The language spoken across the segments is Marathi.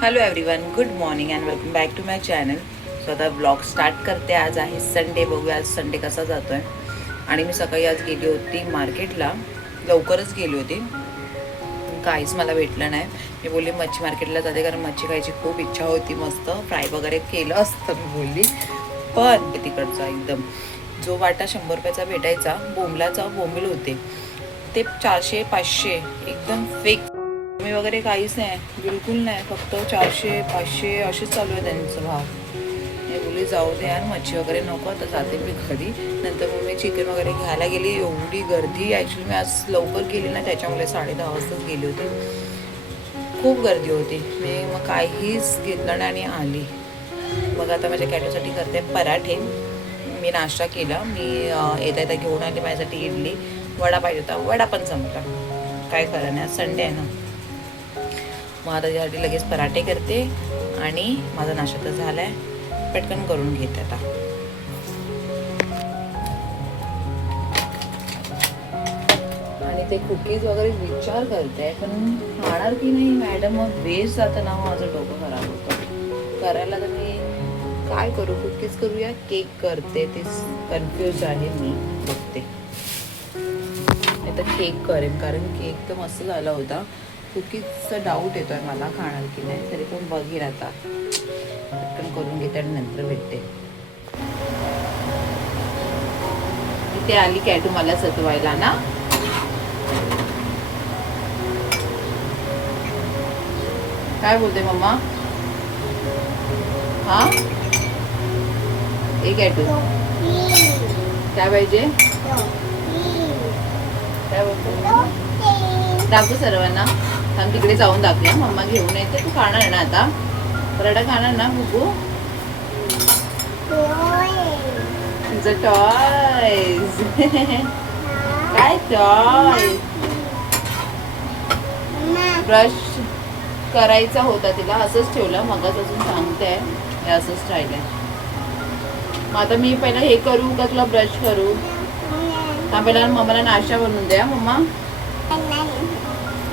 Hello everyone, good morning and welcome back to my channel. So आता ब्लॉग स्टार्ट करते. आज आहे संडे. बघूया आज संडे कसा जातो आहे. आणि मी सकाळी आज गेली होती मार्केटला. लवकरच गेली होती, काहीच मला भेटलं नाही. मी बोलली मच्छी मार्केटला जाते, कारण मच्छी खायची खूप इच्छा होती. मस्त फ्राय वगैरे केलं असतं मी बोलली. पण तिकडचा एकदम जो वाटा 100 रुपयाचा भेटायचा, बोंबलाचा बोंबील होते ते 400-500 एकदम फेक. मी वगैरे काहीच नाही, बिलकुल नाही. फक्त 400-500 असेच चालू आहे त्यांचं भाव. मी बोलली जाऊ दे यार, मच्छी वगैरे नको, आता जाते मी घरी. नंतर मग मी चिकन वगैरे घ्यायला गेली. एवढी गर्दी. ॲक्च्युली मी आज लवकर गेली ना, त्याच्यामुळे 10:30 वाजताच गेली होती. खूप गर्दी होती. मी मग काहीच घेतलं नाही आणि आली. मग आता माझ्या कॅटोसाठी करते पराठे. मी नाश्ता केला. मी येता येता घेऊन आली माझ्यासाठी इडली. वडा पाहिजे होता, वडा पण संपला. काय करा नाही, आज संडे आहे ना. मग आता त्यासाठी लगेच पराठे करते आणि माझा नाश्ता तर झाला आहे, पटकन करून घेते आता. आणि ते कुकीज वगैरे विचार करते, पण खाणार की नाही मॅडम. मग वेस्ट जातं ना, माझं डोकं खराब होतं करायला. तर मी काय करू, कुकीज करूया केक करते, ते कन्फ्यूज आहे. मी बघते नाही तर केक करेन, कारण केक तर मस्त झाला होता. कुकीजचा डाऊट येतोय मला, खाणार की नाही. तरी पण बघीन आता, पटकन करून घेते आणि नंतर भेटते. इथे आली कॅटू मला सतवायला ना. काय बोलते मम्मा? हा, एक कॅटू काय पाहिजे? काय बोलते? दाखव सर्वांना. थांब तिकडे जाऊन दाखवूया. मम्मा घेऊन येते. तू खाणार आहे ना आता? पराठा खाणार ना बुबू? तुझं टॉयज. काय टॉय? ब्रश करायचा होता तिला, असंच ठेवलं मगच. अजून सांगते हे असंच राहिलंय. मग आता मी पहिला हे करू का तुला ब्रश करू? हा, पहिला मम्माला नाश्ता बनवून द्या. मम्मा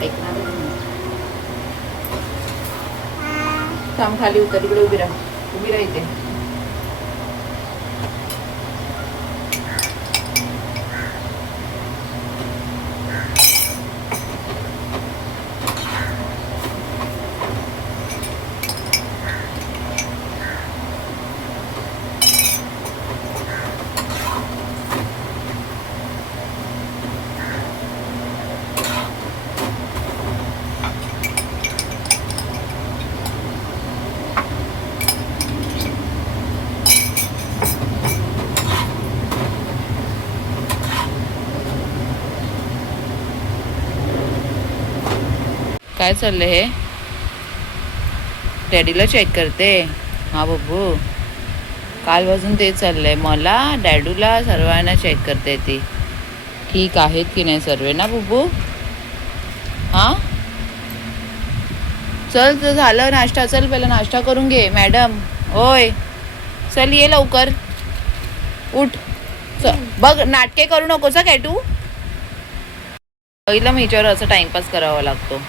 ऐकणार थांब, खाली उतर, इकडे उभी राहते. काय चाललंय हे? डॅडीला चेक करते. हा बब्बू, कालपासून ते चाललंय. मला, डॅडूला, सर्वांना चेक करते ती. ठीक आहेत की नाही सर्व ना बुब्बू? हा, चल तर झालं नाश्ता. चल पहिला नाश्ता करून घे. मॅडम ओय, चल ये लवकर, उठ. बघ, नाटके करू नकोस काय तू. पहिला मी हिच्यावर असं टाइमपास करावा लागतो.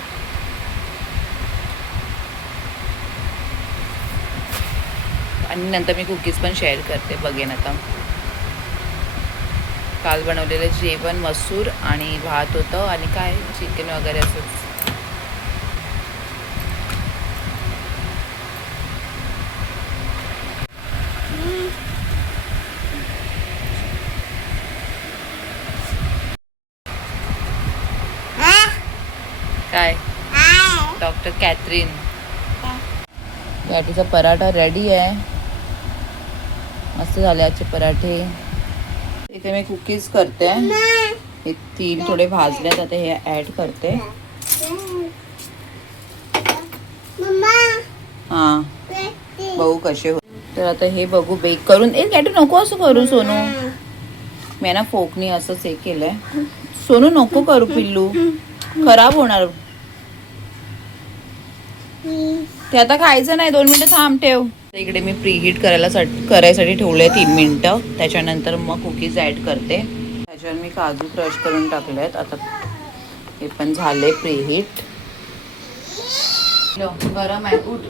आणि नंतर मी कुकीज पण शेअर करते, बघेन आता. काल बनवलेलं जेवण मसूर आणि भात होतं, आणि काय चिकन वगैरे असंच. काय डॉक्टर कॅथरीन. कॅटीचा पराठा रेडी आहे. मस्त झाले आजचे पराठे. इथे मी कुकीज करते. हे 3 थोडे भाजलेत, आता हे ऍड करते. हा, बघू कसे हो. तर आता हे बघू बेक करून. कॅटू नको असं करू सोनू. मी ना फोकनी असंच हे केलंय. सोनू नको करू पिल्लू, खराब होणार. ते आता खायचं नाही. 2 मिनिटं थांब, ठेव. इकडे मी प्रीहीट करायसाठी ठेवलंय 3 मिनिटं. त्याच्यानंतर मग कुकीज ऍड करते. त्याच्यावर मी काजू क्रश करून टाकलेत. आता हे पण झाले प्रीहीट. लो गरम आहे उठ.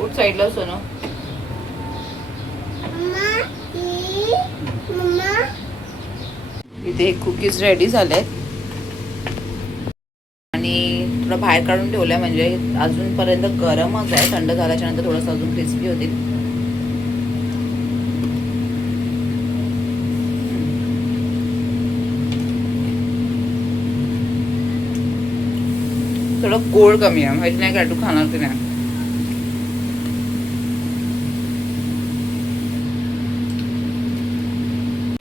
उठ साईडला सोनो. इथे कुकीज रेडी झालेत आणि थोडं बाहेर काढून ठेवलंय म्हणजे अजूनपर्यंत गरमच आहे. थंड झाल्याच्या नंतर थोडंसं अजून क्रिस्पी होतील. थोडं गोड कमी आहे माहिती नाही का तू खाणार की नाही.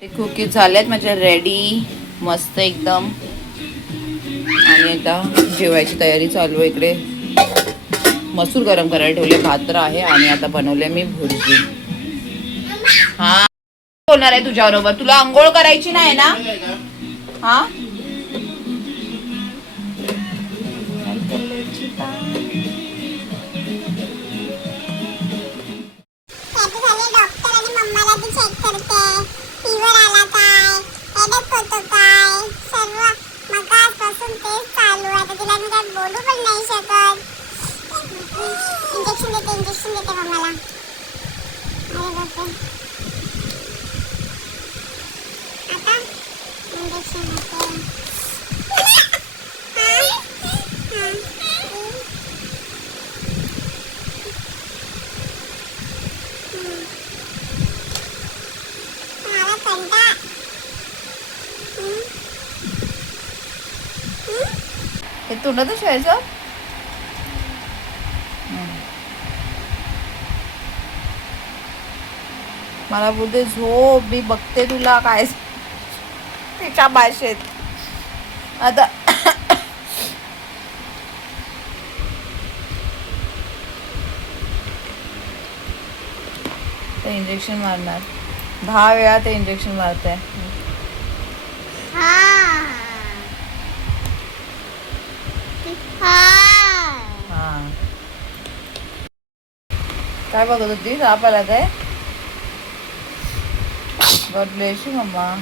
ते कुकीज झालेत म्हणजे रेडी मस्त एकदम. आणि आता जेवायची तयारी चालू आहे. इकडे मसूर गरम करायला ठेवले, भात तर आहे आणि आता बनवले मी भुर्जी. हा बोलणार आहे तुझ्याबरोबर. तुला अंघोळ करायची नाही ना. हा हे तोंडातच ठेवायचं. मला बोलते झोप, मी बघते तुला काय तिच्या भाषेत. आता ते इंजेक्शन मारणार 10 वेळा. ते इंजेक्शन मारते. काय बघत होती. साप आला काय. God bless you mumma.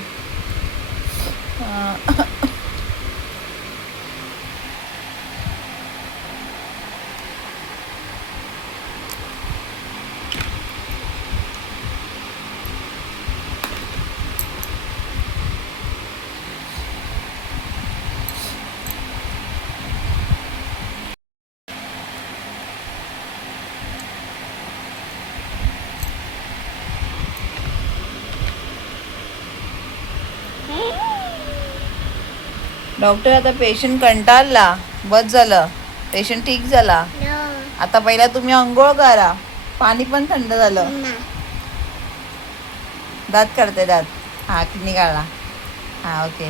Doctor आता पेशंट कंटाळला, बस झालं. पेशंट ठीक झाला. आता पहिला तुम्ही अंघोळ करा. पाणी पण थंड झालं. दात काढते दात. हा किडनी काढला. हा okay.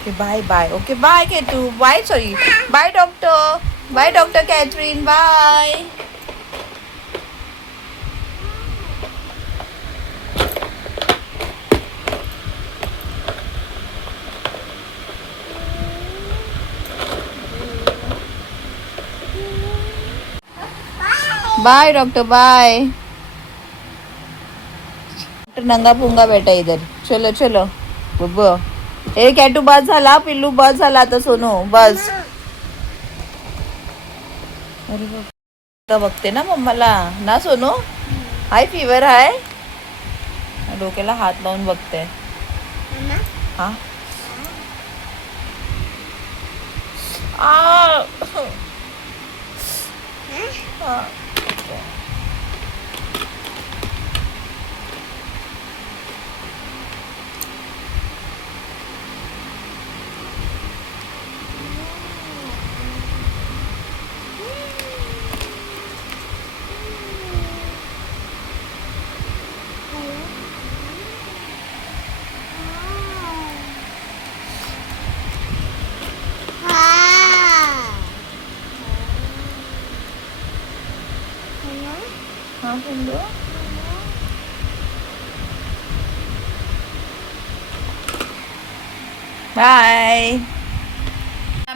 Okay bye bye. Okay bye Ketu. Bye sorry. Bye doctor. Bye doctor Catherine. Bye. Bye doctor bye. नंगा पुंगा बेटा इधर. चलो चलो बुब्बो. ए कॅटू बस झाला. पिल्लू बस झाला आता. सोनू बस. अरे बाबा बघते ना मम्माला ना सोनू. हाय फीवर आहे. डोक्याला हात लावून बघते. हा हाँ बाय.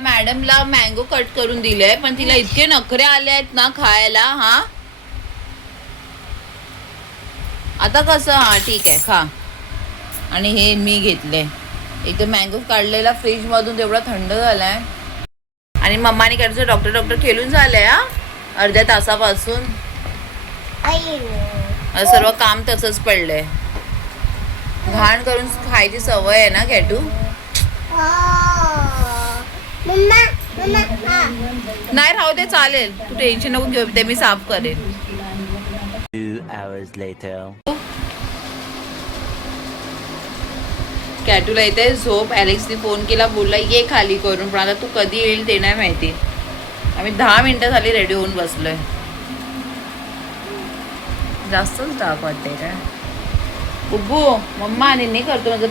मॅडमला मँगो कट करून दिले पण तिला इतके नखरे आले आहेत ना खायला. हा आता कसं? हा ठीक आहे खा. आणि हे मी घेतले एकदम मँगो काढलेला फ्रीज मधून तेवढा थंड झालाय. आणि मम्माने करायचं डॉक्टर खेळून झालंय हा अर्ध्या तासापासून. सर्व काम तसंच पडलंय. घाण करून खायची सवय आहे ना कॅटू. नाही राहू दे चालेल तू टेन्शन नको घेऊ ते मी साफ करेन. 2 hours later. कॅटूला येते झोप. ॲलेक्सने फोन केला बोलला ये खाली करून पण आता तू कधी येईल ते नाही माहिती. आम्ही 10 मिनिटं झाली रेडी होऊन बसलोय. जास्तच डाक वाटते काय. उभू मम्मा आणि नाही करतो माझं